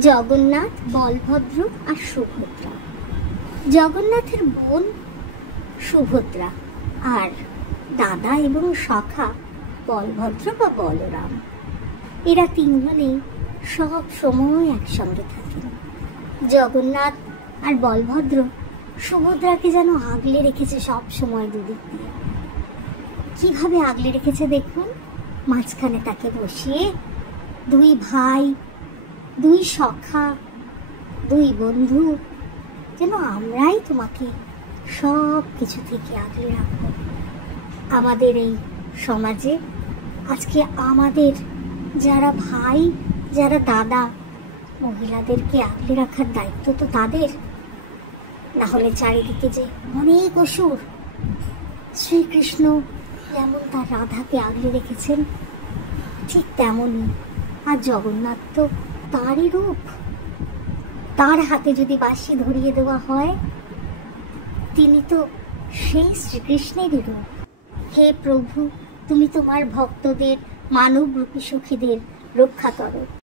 জগন্নাথ, বলভদ্র আর সুভদ্রা। জগন্নাথের বোন সুভদ্রা আর দাদা এবং সখা বলভদ্র বা বলরাম। এরা তিনজনেই সব সময় একসঙ্গে থাকেন। জগন্নাথ আর বলভদ্র সুভদ্রাকে যেন আগলে রেখেছে সব সময় দুদিক দিয়ে। কিভাবে আগলে রেখেছে দেখুন। মাঝখানে তাকে বসিয়ে দুই ভাই, দুই সখা, দুই বন্ধু, যেন আমরাই তোমাকে সব কিছু থেকে আগলে রাখবো। আমাদের এই সমাজে আজকে আমাদের যারা ভাই, যারা দাদা, মহিলাদেরকে আগলে রাখার দায়িত্ব তো তাদের। না হলে চারিদিকে যে অনেক অসুর। শ্রীকৃষ্ণ যেমন তার রাধাকে আগলে রেখেছেন, ঠিক তেমনই আর জগন্নাথ তো তারই রূপ। তার হাতে যদি বাঁশি ধরিয়ে দেওয়া হয়, তিনি তো সেই শ্রীকৃষ্ণেরই রূপ। হে প্রভু, তুমি তোমার ভক্তদের, মানব রূপী সখীদের রক্ষা করো।